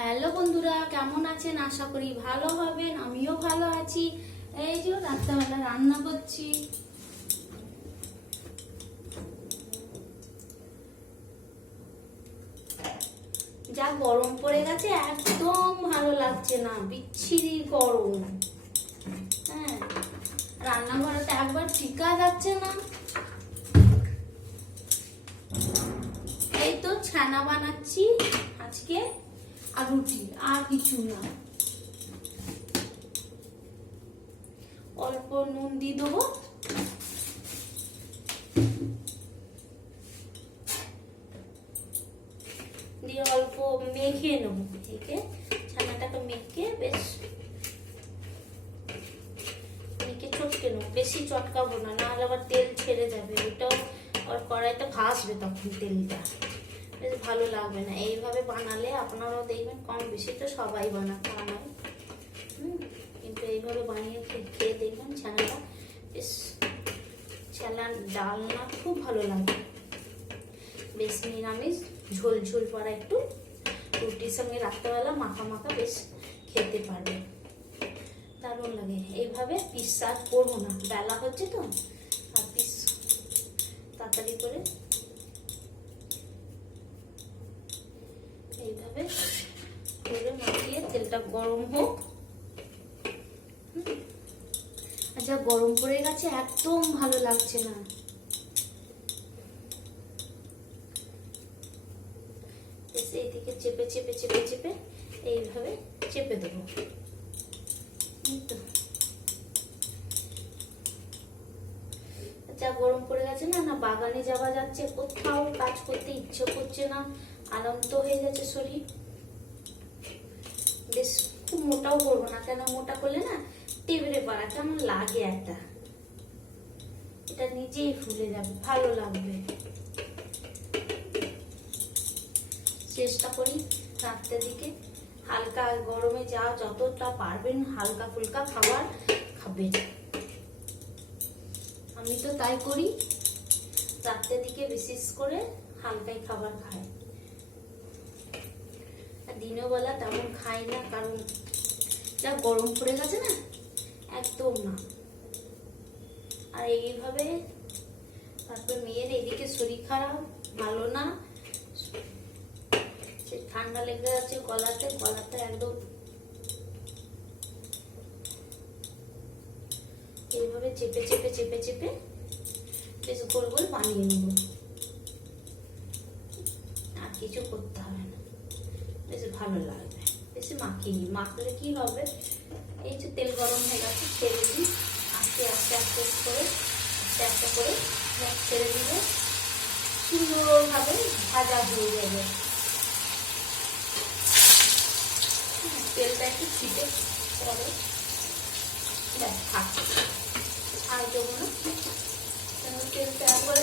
Hello বন্ধুরা, কেমন আছেন? আশা করি ভালো হবেন। আমিও ভালো আছি। এই যে রাত্রেবেলা রান্না করছি। যা গরম পড়ে গেছে, একদম ভালো লাগছে না, বিচ্ছিরি গরম। হ্যাঁ, রান্নাঘরে তো একবার টিকা যাচ্ছে না। এই তো ছানা বানাচ্ছি আজকে, আর রুটি, আর কিছু না। অল্প নুন দিয়ে দেবো, দিয়ে অল্প মেখে নেবো। মেখে ছানাটাকে মেখে বেশ মেখে চটকে নেবো। বেশি চটকাবো না, নাহলে আবার তেল ছেড়ে যাবে। ওইটাও আর কড়াইতে ভাসবে, তখন তেলটা বেশ ভালো লাগবে না। এইভাবে বানালে আপনারাও দেখবেন, কম বেশি তো সবাই বানায়, কিন্তু এইভাবে বানিয়ে খেয়ে দেখবেন ছানাটা বেশ, ছানার ডালনা খুব ভালো লাগে। বেশ নিরামিষ ঝোল ঝোল পড়া, একটু রুটির সঙ্গে রাত্রেবেলা মাখা মাখা বেশ খেতে পারবে, দারুণ লাগে। এইভাবে পিস সার্ভ করবো না, বেলা হচ্ছে তো, আর পিস তাড়াতাড়ি করে এইভাবে করে মাখিয়ে তেলটা গরম হোক। আচ্ছা, গরম পড়ে গেছে, একদম ভালো লাগছে না। এইদিকে চেপে চেপে চেপে চেপে এইভাবে চেপে দেবো। যা গরম পড়ে গেছে না, না বাগানে যাওয়া যাচ্ছে, কোথাও কাজ করতে ইচ্ছে করছে না, আনন্দ হয়ে গেছে শরীর। বেশ খুব মোটাও করবো না, কেন মোটা করলে না টেবিলে পাড়া কেমন লাগে একটা, এটা নিজেই ফুলে যাবে, ভালো লাগবে। চেষ্টা করি রাত্রের দিকে হালকা, গরমে যা যতটা পারবেন হালকা ফুলকা খাবার খাবেন। আমি তো তাই করি, রাত্রের দিকে বিশেষ করে হালকাই খাবার খাই। দিনের বেলা তেমন খাই না, কারণ যা গরম পড়ে গেছে না, একদম না। আর এইভাবে তারপর মেয়ের এদিকে শরীর খারাপ, ভালো না, ঠান্ডা লেগে যাচ্ছে গলাতে, একদম এইভাবে চেপে চেপে চেপে চেপে বেশ গোল গোল বানিয়ে নেব। আর কিছু করতে হবে না, বেশ ভালো লাগবে। বেশি মাখলে কি হবে, এই যে তেল গরম হয়ে গেছে, ছেড়ে দিই আস্তে আস্তে আস্তে করে, আস্তে আস্তে করে ছেড়ে দিলে সুন্দরভাবে ভাজা হয়ে যাবে। তেলটা একটু ছিটে তবে থাক, আর দেবো না, কেন তেলটা একবারে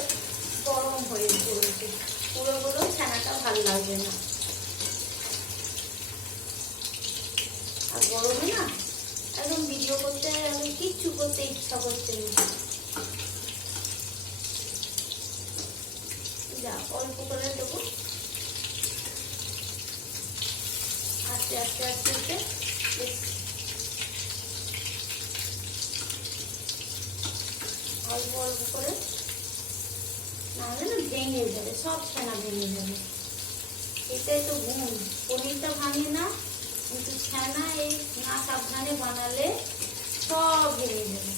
গরম হয়ে পড়েছে, পুরোগুলো ছানাটা ভালো লাগবে না। আর গরমে না একদম ভিডিও করতে, আমি কিচ্ছু করতে ইচ্ছা করছে না। যা অল্প করে দেবো, আস্তে আস্তে আস্তে আস্তে অল্প অল্প করে, নাহলে না ভেঙে যাবে, সব ছানা ভেঙে যাবে। এটাই তো গুণ, পনিরটা ভাঙে না, কিন্তু ছানা এই না সাবধানে বানালে সব ভেঙে যাবে।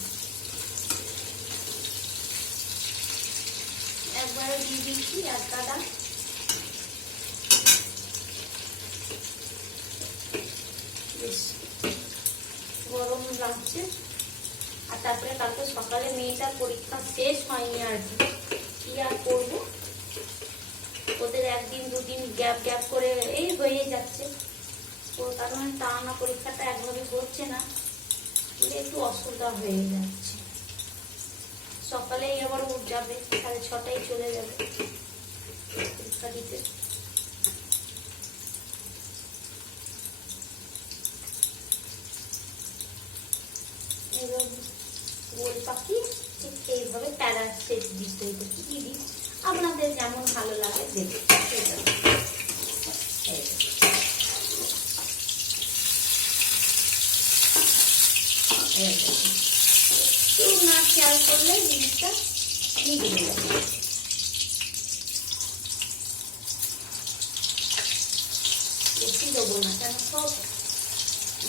একবারে দিয়ে দিচ্ছি এক কাটা, বেশ গরম লাগছে। আর তারপরে কালকে সকালে মেয়েটার পরীক্ষা শেষ হয়নি, আর কি আর করবো, ওদের একদিন দুদিন গ্যাপ গ্যাপ করে এই হয়ে যাচ্ছে, তো তার মানে টানা পরীক্ষাটা একভাবে করছে না, একটু অসুবিধা হয়ে যাচ্ছে। সকালেই আবার উঠ যাবে, 6:30 চলে যাবে পরীক্ষা দিতে। এবার গোল পাখি ঠিক এইভাবে প্যারা শেপ দিতে দিদি, আপনাদের যেমন ভালো লাগে দেবে। একটু না খেয়াল করলে জিনিসটা নিভে যাবে। বেশি দেবো না, কেন সব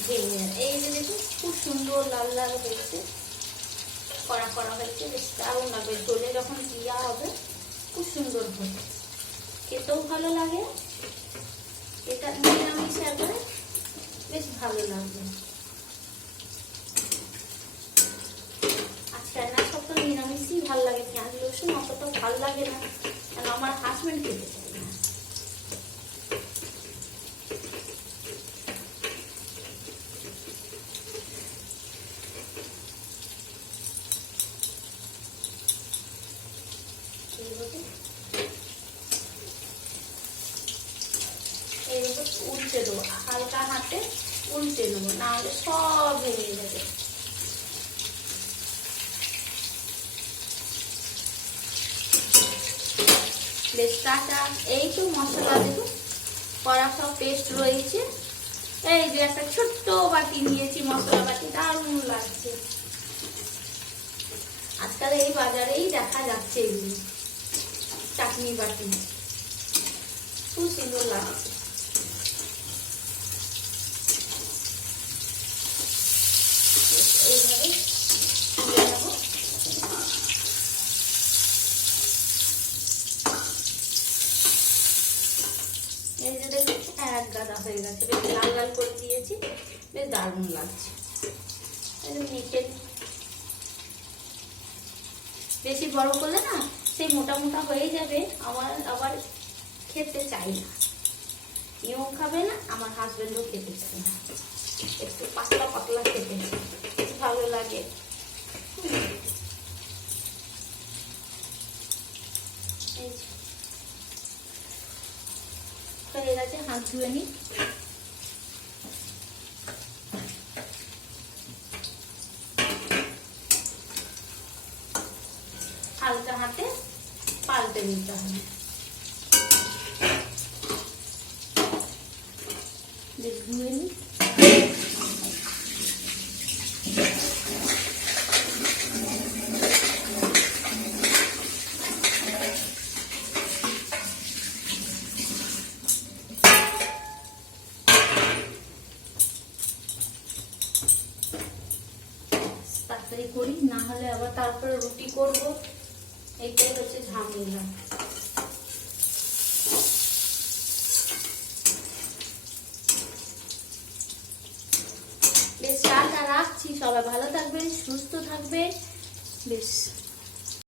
ভেঙে যাবে। এই যে দেখুন খুব সুন্দর লাল লাল হয়েছে, কড়া কড়া হয়েছে, বেশ দারুণ লাগবে। ঝোলে যখন দেওয়া হবে খুব সুন্দর হবে, খেতেও ভালো লাগে। এটা নিরামিষ একবারে বেশ ভালো লাগবে। আচ্ছা না, সব তো নিরামিষই ভালো লাগে, পেঁয়াজ রসুন অতটা ভালো লাগে না, কারণ আমার হাজবেন্ড খেতে চায় না। এইভাবে উল্টে দেবো, হালকা হাতে উল্টে দেবো, না হলে সব ভেঙে যাবে। বেশ কাঁচা, এই তো মশলা দেবো, কড়া সব পেস্ট রয়েছে। এই যে একটা ছোট্ট বাটি নিয়েছি, মশলা বাটি, দারুণ লাগছে। আজকাল এই বাজারেই দেখা যাচ্ছে এগুলো, চাটনি বাটি, খুব সুন্দর লাগছে। এইভাবে তুলে নেবো। এই যে দেখুন এক গাদা হয়ে গেছে, বেশ লাল লাল করে দিয়েছি, বেশ দারুণ লাগছে। নিচে বেশি বড় করলে না সেই মোটা মোটা হয়ে যাবে, আমার আবার খেতে চাই না, কেউ খাবে না, আমার হাজবেন্ডও খেতে চায় না, একটু পাতলা পাতলা খেতে ভালো লাগে। হয়ে গেছে, হাত ধুয়ে নিই। হালকা হাতে পাল্টে নিতে হবে। ধুয়ে নিই। তাড়াতাড়ি করি, না হলে আবার তারপরে রুটি করব, এইটাই হচ্ছে ঝামেলা। বেশ টাটা, রাখছি। সবাই ভালো থাকবেন, সুস্থ থাকবেন। বেশ।